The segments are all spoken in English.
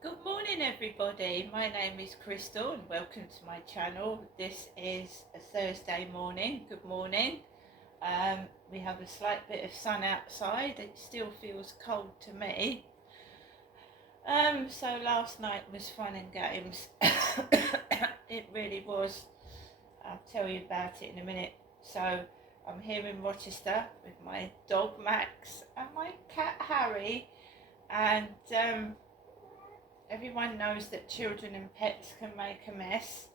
Good morning, everybody. My name is Crystal, and welcome to my channel. This is a Thursday morning. Good morning. We have a slight bit of sun outside. It still feels cold to me. So last night was fun and games. It really was. I'll tell you about it in a minute. So I'm here in Rochester with my dog Max and my cat Harry, and everyone knows that children and pets can make a mess,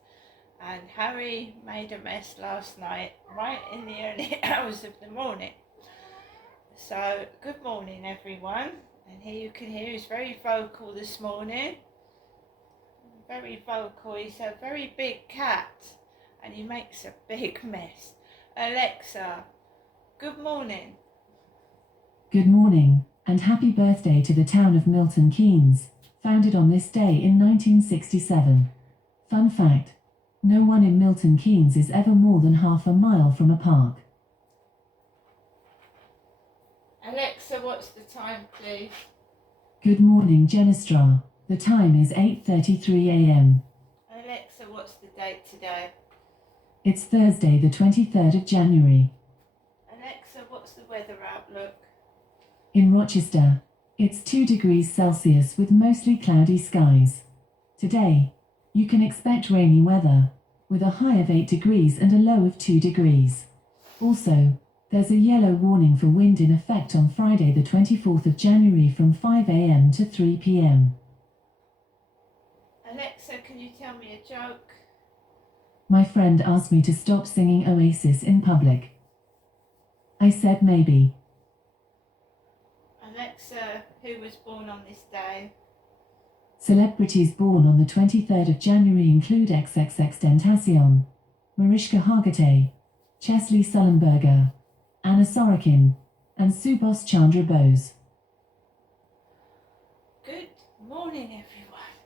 and Harry made a mess last night, right in the early hours of the morning. So, good morning, everyone. And here you can hear he's very vocal this morning. Very vocal. He's a very big cat, and he makes a big mess. Alexa, good morning. Good morning, and happy birthday to the town of Milton Keynes, founded on this day in 1967. Fun fact: no one in Milton Keynes is ever more than half a mile from a park. Alexa, what's the time, please? Good morning, Genestra. The time is 8:33 a.m. Alexa, what's the date today? It's Thursday, the 23rd of January. Alexa, what's the weather outlook? In Rochester, it's 2 degrees Celsius with mostly cloudy skies. Today, you can expect rainy weather, with a high of 8 degrees and a low of 2 degrees. Also, there's a yellow warning for wind in effect on Friday the 24th of January from 5 a.m. to 3 p.m. Alexa, can you tell me a joke? My friend asked me to stop singing Oasis in public. I said maybe. Alexa, who was born on this day? Celebrities born on the 23rd of January include XXXTentacion, Mariska Hargitay, Chesley Sullenberger, Anna Sorokin, and Subhas Chandra Bose. Good morning, everyone.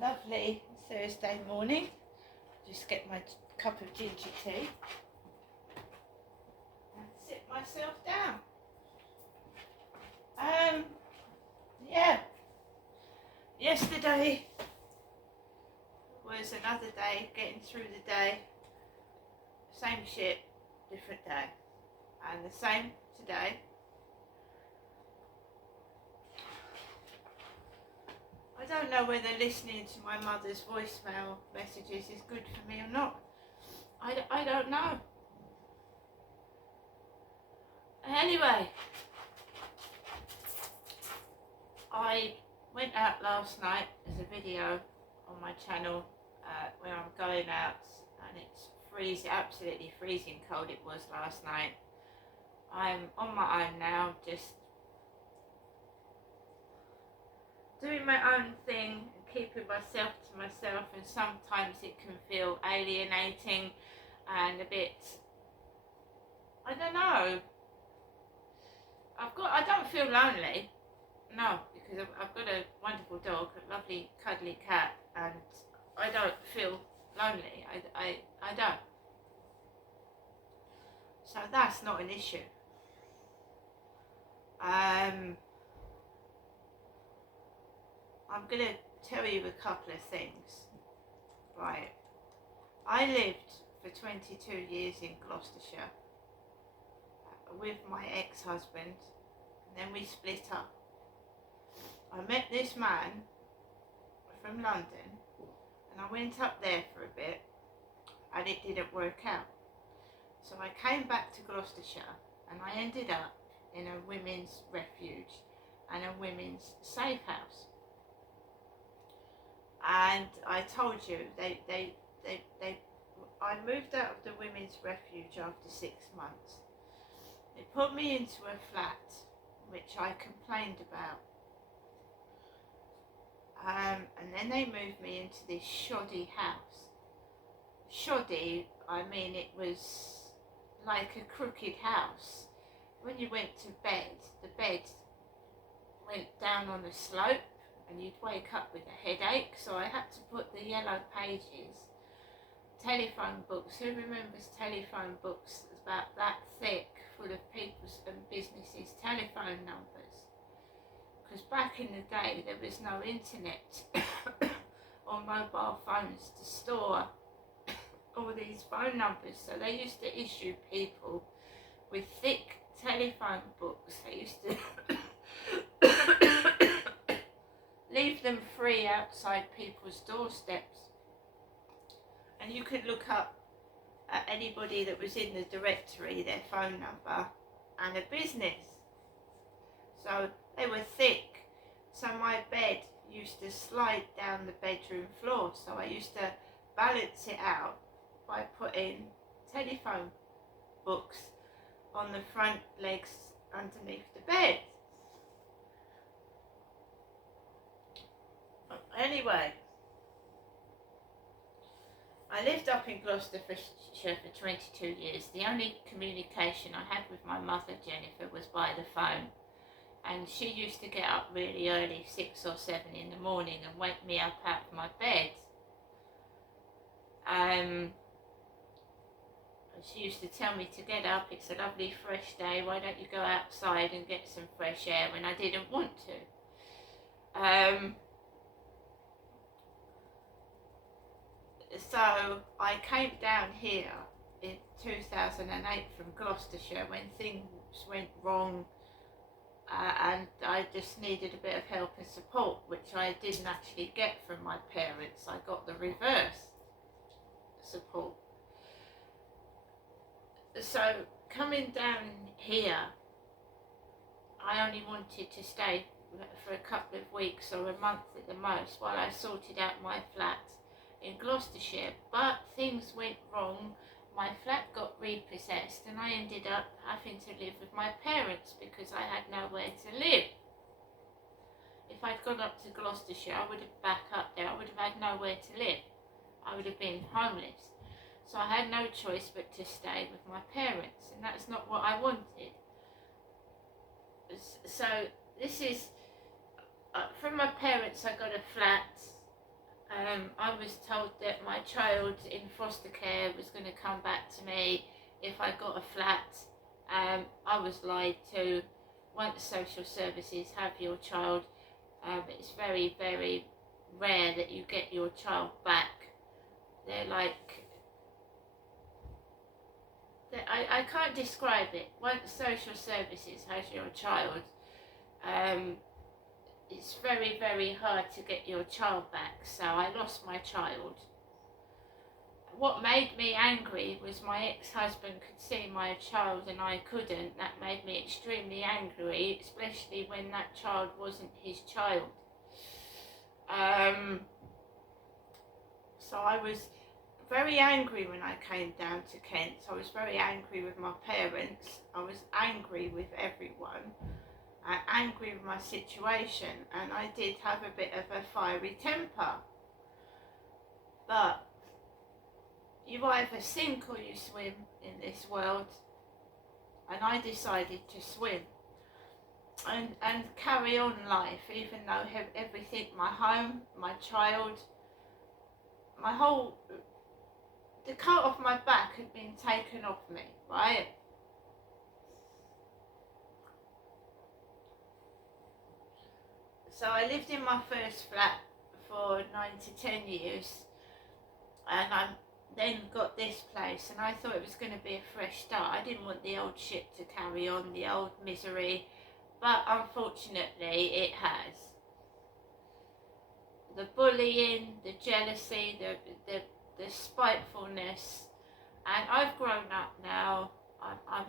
Lovely Thursday morning. Just get my cup of ginger tea and sit myself down. Yeah. Yesterday was another day, getting through the day. Same shit, different day. And the same today. I don't know whether listening to my mother's voicemail messages is good for me or not. I don't know. Anyway, I went out last night as a video on my channel where I'm going out, and it's freezing, absolutely freezing cold it was last night. I'm on my own now, just doing my own thing and keeping myself to myself, and sometimes it can feel alienating and a bit, I don't know, I don't feel lonely, no, because I've got a wonderful dog, a lovely cuddly cat, and I don't feel lonely, I don't. So that's not an issue. I'm going to tell you a couple of things. Right. I lived for 22 years in Gloucestershire with my ex-husband, and then we split up. I met this man from London, and I went up there for a bit, and it didn't work out. So I came back to Gloucestershire, and I ended up in a women's refuge and a women's safe house. And I told you, I moved out of the women's refuge after 6 months. They put me into a flat, which I complained about. And then they moved me into this shoddy house. Shoddy, I mean, it was like a crooked house. When you went to bed, the bed went down on a slope, and you'd wake up with a headache, so I had to put the yellow pages, telephone books, who remembers telephone books about that thick, full of people's and businesses' telephone numbers, because back in the day there was no internet or mobile phones to store all these phone numbers, so they used to issue people with thick telephone books. They used to leave them free outside people's doorsteps, and you could look up anybody that was in the directory, their phone number and a business. So they were thick, so my bed used to slide down the bedroom floor, so I used to balance it out by putting telephone books on the front legs underneath the bed. Anyway, I lived up in Gloucestershire for 22 years. The only communication I had with my mother, Jennifer, was by the phone. And she used to get up really early, 6 or 7 in the morning, and wake me up out of my bed. She used to tell me to get up, it's a lovely fresh day, why don't you go outside and get some fresh air, when I didn't want to. So I came down here in 2008 from Gloucestershire when things went wrong, and I just needed a bit of help and support, which I didn't actually get from my parents. I got the reverse support. So coming down here, I only wanted to stay for a couple of weeks or a month at the most while I sorted out my flat in Gloucestershire, but things went wrong. My flat got repossessed and I ended up having to live with my parents because I had nowhere to live. If I'd gone up to Gloucestershire, I would have back up there, I would have had nowhere to live. I would have been homeless. So I had no choice but to stay with my parents, and that's not what I wanted. So this is, from my parents I got a flat. I was told that my child in foster care was going to come back to me if I got a flat. I was lied to. Once social services have your child, it's very, very rare that you get your child back. They're like, I can't describe it. Once social services has your child, it's very, very hard to get your child back. So I lost my child. What made me angry was my ex-husband could see my child and I couldn't. That made me extremely angry, especially when that child wasn't his child. So I was very angry when I came down to Kent. I was very angry with my parents. I was angry with everyone. Angry with my situation, and I did have a bit of a fiery temper. But you either sink or you swim in this world, and I decided to swim and carry on life, even though everything, my home, my child, my whole, the coat off my back had been taken off me, right? So I lived in my first flat for 9 to 10 years, and I then got this place, and I thought it was going to be a fresh start. I didn't want the old shit to carry on, the old misery, but unfortunately it has. The bullying, the jealousy, the spitefulness, and I've grown up now. I've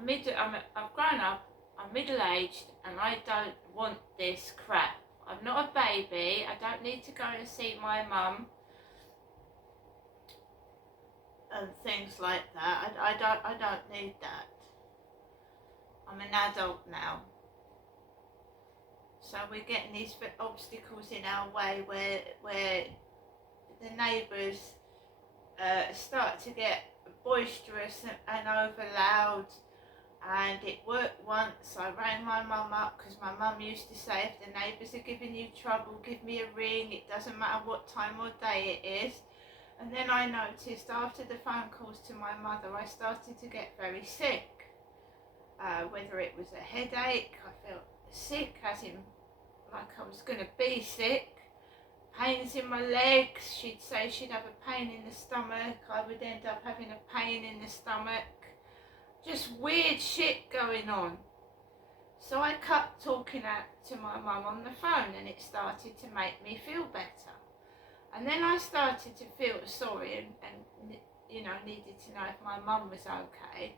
grown up, I'm middle-aged, and I don't want this crap. I'm not a baby. I don't need to go and see my mum and things like that. I don't need that. I'm an adult now. So we're getting these obstacles in our way where the neighbours start to get boisterous and over loud. And it worked once. I rang my mum up because my mum used to say, if the neighbours are giving you trouble, give me a ring. It doesn't matter what time or day it is. And then I noticed after the phone calls to my mother, I started to get very sick. Whether it was a headache, I felt sick, as in like I was going to be sick. Pains in my legs. She'd say she'd have a pain in the stomach. I would end up having a pain in the stomach. Just weird shit going on. So I cut talking out to my mum on the phone, and it started to make me feel better. And then I started to feel sorry and needed to know if my mum was okay.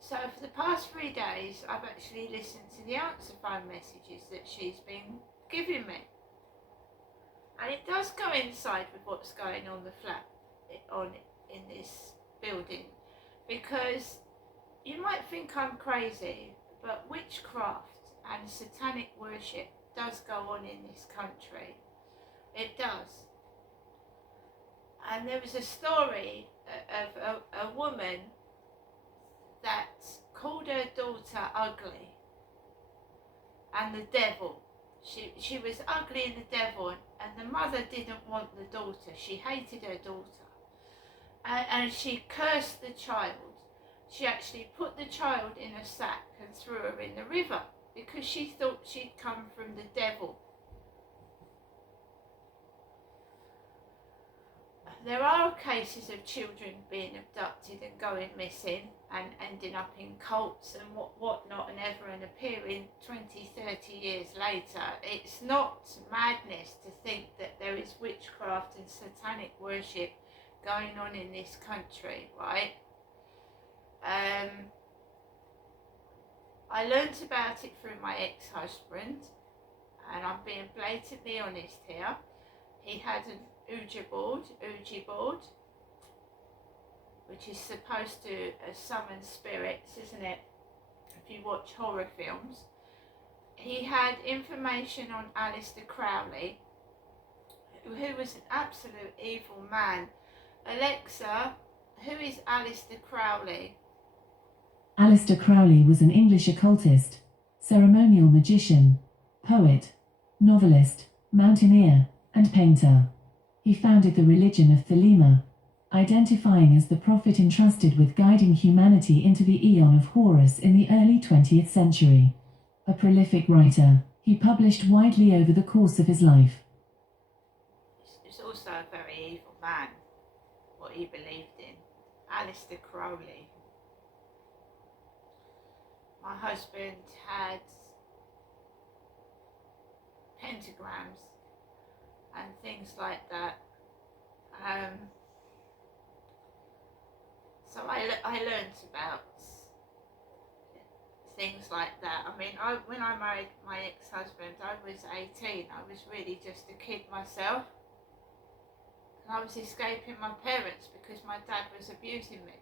So for the past 3 days, I've actually listened to the answer phone messages that she's been giving me. And it does coincide with what's going on the flat in this building, because you might think I'm crazy, but witchcraft and satanic worship does go on in this country. It does. And there was a story of a woman that called her daughter ugly and the devil. She was ugly and the devil, and the mother didn't want the daughter. She hated her daughter. And she cursed the child. She actually put the child in a sack and threw her in the river because she thought she'd come from the devil. There are cases of children being abducted and going missing and ending up in cults and whatnot and ever and appearing 20, 30 years later. It's not madness to think that there is witchcraft and satanic worship going on in this country, right? I learnt about it through my ex-husband, and I'm being blatantly honest here. He had an Ouija board, which is supposed to summon spirits, isn't it? If you watch horror films. He had information on Aleister Crowley, who was an absolute evil man. Alexa, who is Aleister Crowley? Aleister Crowley was an English occultist, ceremonial magician, poet, novelist, mountaineer, and painter. He founded the religion of Thelema, identifying as the prophet entrusted with guiding humanity into the Aeon of Horus in the early 20th century. A prolific writer, he published widely over the course of his life. He's also a very evil man, what he believed in. Aleister Crowley. My husband had pentagrams and things like that. So I learned about things like that. I mean, when I married my ex-husband, I was 18. I was really just a kid myself. And I was escaping my parents because my dad was abusing me.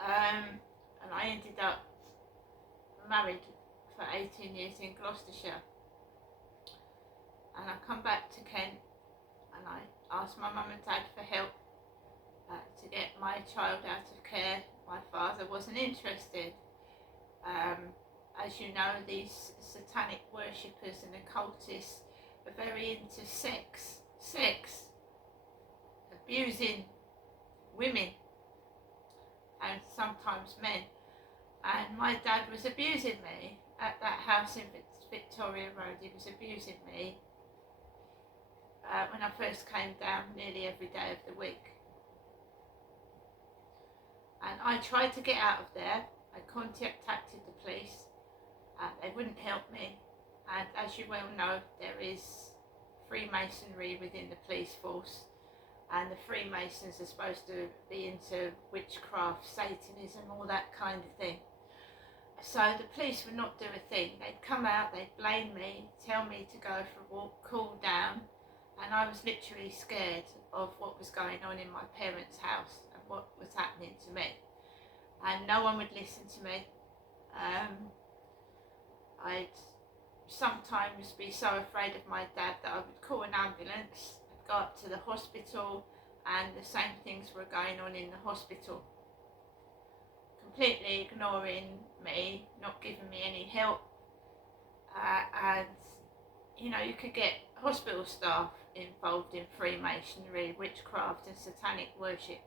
And I ended up married for 18 years in Gloucestershire. And I come back to Kent and I asked my mum and dad for help to get my child out of care. My father wasn't interested. As you know, these satanic worshippers and occultists are very into sex, abusing women and sometimes men. And my dad was abusing me at that house in Victoria Road. He was abusing me when I first came down nearly every day of the week. And I tried to get out of there. I contacted the police. They wouldn't help me. And as you well know, there is Freemasonry within the police force. And the Freemasons are supposed to be into witchcraft, Satanism, all that kind of thing. So the police would not do a thing. They'd come out, they'd blame me, tell me to go for a walk, cool down. And I was literally scared of what was going on in my parents' house and what was happening to me. And no one would listen to me. I'd sometimes be so afraid of my dad that I would call an ambulance, go up to the hospital, and the same things were going on in the hospital. Completely ignoring me, not giving me any help. And you know, you could get hospital staff involved in Freemasonry, witchcraft and satanic worship.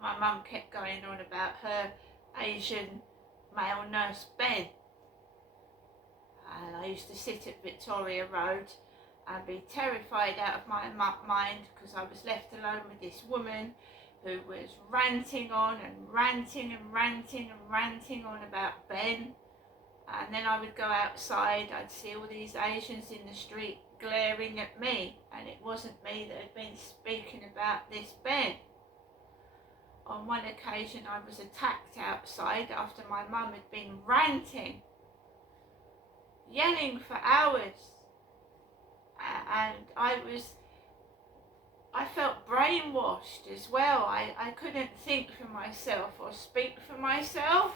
My mum kept going on about her Asian male nurse Ben, and I used to sit at Victoria Road and be terrified out of my mind because I was left alone with this woman who was ranting on and ranting and ranting and ranting on about Ben. And then I would go outside, I'd see all these Asians in the street glaring at me, and it wasn't me that had been speaking about this Ben. On one occasion I was attacked outside after my mum had been ranting, yelling for hours, and I felt brainwashed as well. I couldn't think for myself or speak for myself.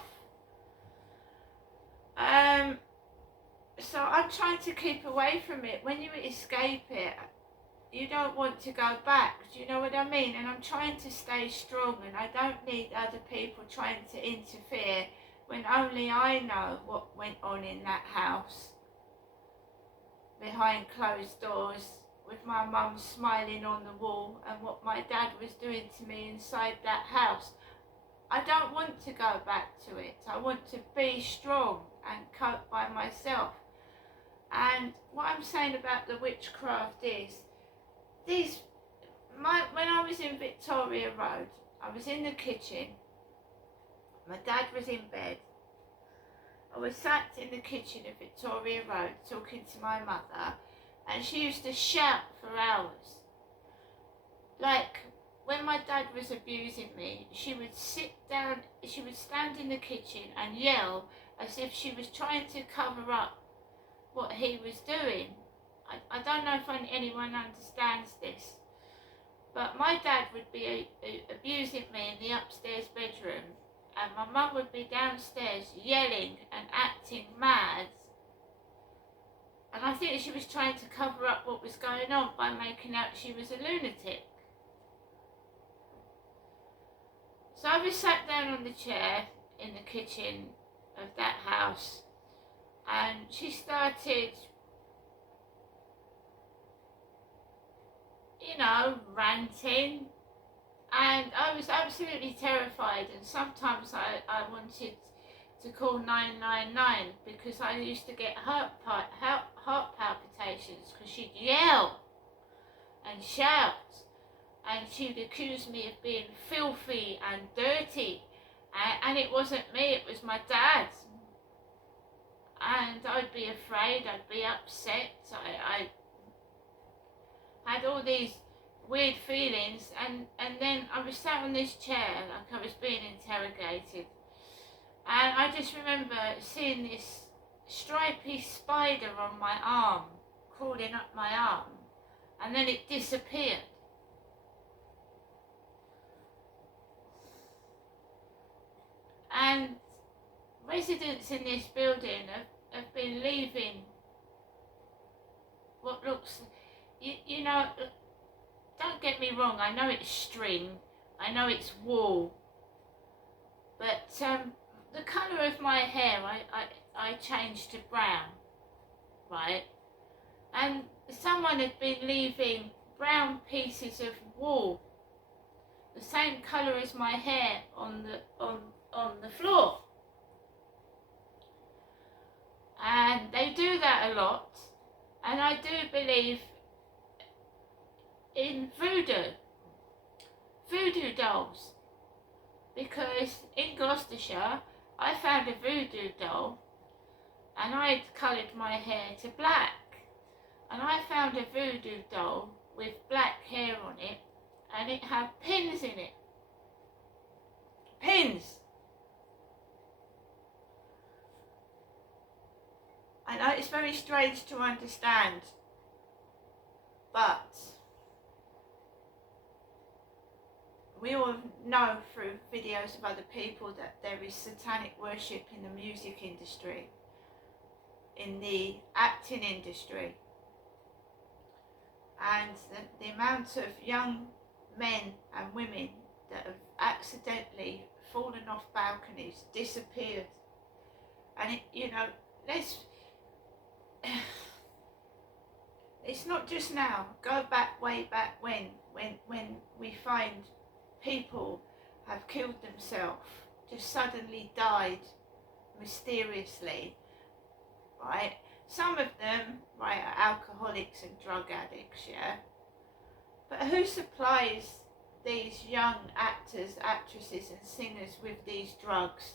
So I'm trying to keep away from it. When you escape it, you don't want to go back. Do you know what I mean? And I'm trying to stay strong, and I don't need other people trying to interfere when only I know what went on in that house behind closed doors, with my mum smiling on the wall, and what my dad was doing to me inside that house. I don't want to go back to it. I want to be strong and cope by myself. And what I'm saying about the witchcraft is, when I was in Victoria Road, I was in the kitchen, my dad was in bed, I was sat in the kitchen of Victoria Road talking to my mother, and she used to shout for hours. Like, when my dad was abusing me, she would sit down, she would stand in the kitchen and yell as if she was trying to cover up what he was doing. I don't know if anyone understands this, but my dad would be abusing me in the upstairs bedroom, and my mum would be downstairs yelling and acting mad. And I think she was trying to cover up what was going on by making out she was a lunatic. So I was sat down on the chair in the kitchen of that house, and she started, ranting, and I was absolutely terrified, and sometimes I wanted to call 999 because I used to get heart palpitations because she'd yell and shout, and she'd accuse me of being filthy and dirty, and it wasn't me, it was my dad. And I'd be afraid, I'd be upset, I had all these weird feelings, and then I was sat on this chair like I was being interrogated, and I just remember seeing this stripy spider on my arm, crawling up my arm, and then it disappeared. And residents in this building have been leaving what looks, don't get me wrong, I know it's string, I know it's wool, but the colour of my hair I changed to brown, right? And someone had been leaving brown pieces of wool, the same colour as my hair, on the floor. And they do that a lot, and I do believe in voodoo dolls, because in Gloucestershire I found a voodoo doll, and I'd coloured my hair to black, and I found a voodoo doll with black hair on it, and it had pins in it. Pins! I know it's very strange to understand, but we all know through videos of other people that there is satanic worship in the music industry, in the acting industry, and the amount of young men and women that have accidentally fallen off balconies, disappeared, and it's not just now. Go back, way back when we find people have killed themselves, just suddenly died mysteriously, right? some of them, right, are alcoholics and drug addicts, yeah? But who supplies these young actors, actresses and singers with these drugs?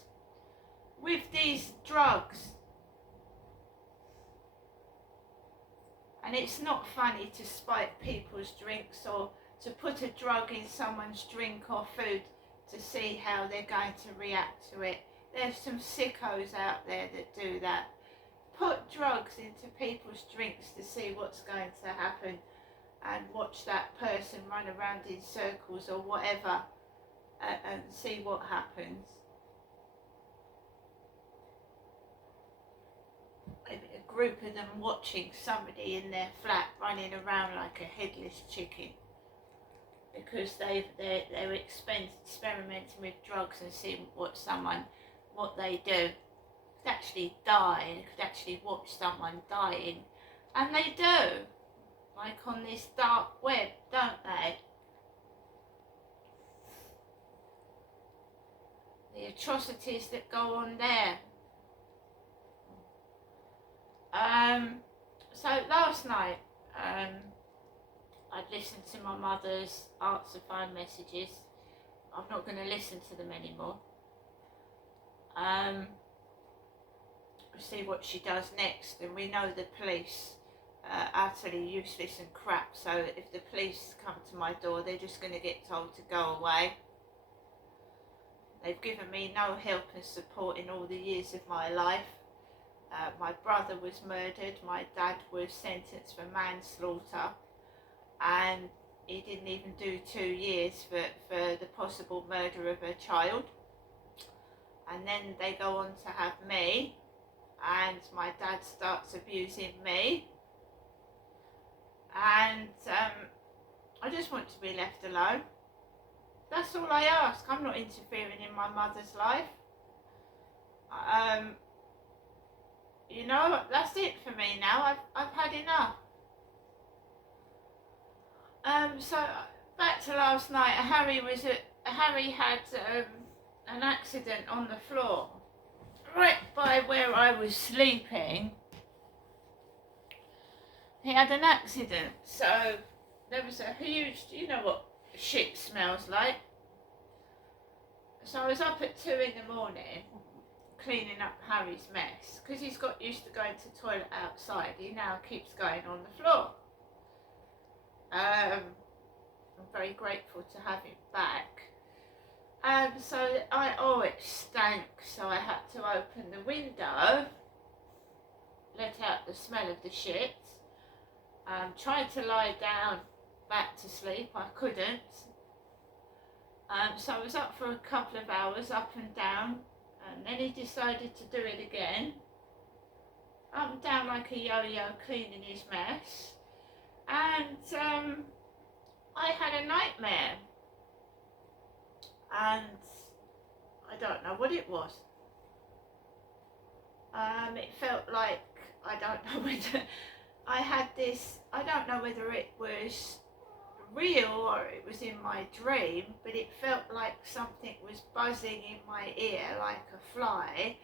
With these drugs. And it's not funny to spike people's drinks or to put a drug in someone's drink or food to see how they're going to react to it. There's some sickos out there that do that. Put drugs into people's drinks to see what's going to happen and watch that person run around in circles or whatever and see what happens. A group of them watching somebody in their flat running around like a headless chicken because they're experimenting with drugs and seeing what they do. Could actually die and could actually watch someone dying, and they do, like on this dark web, don't they? The atrocities that go on there. So last night I'd listened to my mother's answer phone messages. I'm not going to listen to them anymore. See what she does next, and we know the police utterly useless and crap, so if the police come to my door they're just going to get told to go away. They've given me no help and support in all the years of my life. My brother was murdered, my dad was sentenced for manslaughter, and he didn't even do 2 years for the possible murder of a child. And then they go on to have me, and my dad starts abusing me, and I just want to be left alone. That's all I ask. I'm not interfering in my mother's life. You know, that's it for me now. I've had enough. So back to last night. Harry had an accident on the floor, right by where I was sleeping. He had an accident, so there was a huge, you know what shit smells like. So I was up at 2 a.m. cleaning up Harry's mess, because he's got used to going to the toilet outside. He now keeps going on the floor. I'm very grateful to have him back. It stank, so I had to open the window, let out the smell of the shit. Tried to lie down back to sleep, I couldn't. So I was up for a couple of hours, up and down, and then he decided to do it again. Up and down like a yo-yo, cleaning his mess. And I had a nightmare. And I don't know what it was. It felt like, I don't know whether I had this, I don't know whether it was real or it was in my dream, but it felt like something was buzzing in my ear like a fly,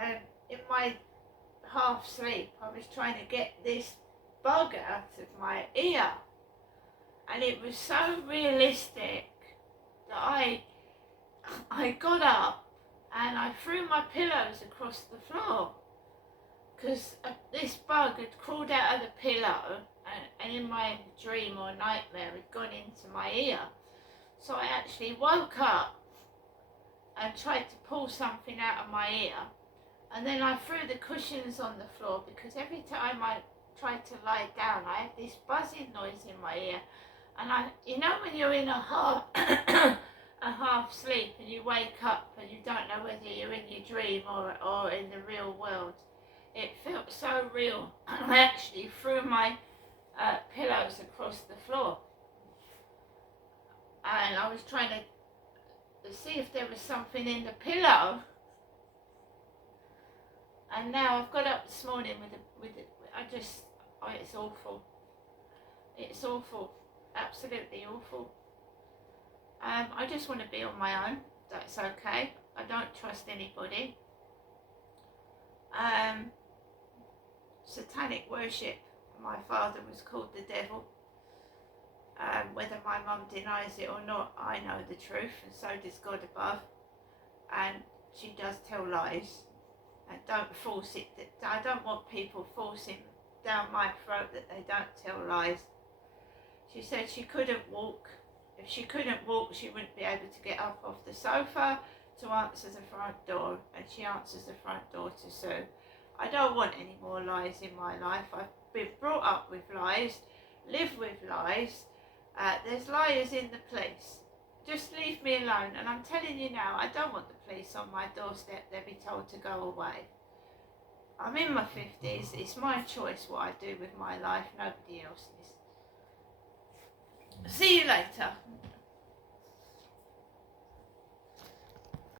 and in my half sleep I was trying to get this bug out of my ear, and it was so realistic that I got up and I threw my pillows across the floor, because this bug had crawled out of the pillow and in my dream or nightmare had gone into my ear. So I actually woke up and tried to pull something out of my ear, and then I threw the cushions on the floor, because every time I tried to lie down I had this buzzing noise in my ear. And you know when you're in a half sleep and you wake up and you don't know whether you're in your dream or in the real world, it felt so real. I actually threw my pillows across the floor, and I was trying to see if there was something in the pillow. And now I've got up this morning it's awful. It's awful, absolutely awful. I just want to be on my own. That's okay. I don't trust anybody. satanic worship. My father was called the devil. Whether my mum denies it or not, I know the truth, and so does God above. And she does tell lies, and don't force it. I don't want people forcing down my throat that they don't tell lies. She said she couldn't walk. If she couldn't walk, she wouldn't be able to get up off the sofa to answer the front door, and she answers the front door to Sue. I don't want any more lies in my life. I've been brought up with lies, live with lies. There's liars in the police. Just leave me alone. And I'm telling you now, I don't want the police on my doorstep. They'll be told to go away. I'm in my 50s. It's my choice what I do with my life, nobody else's. See you later.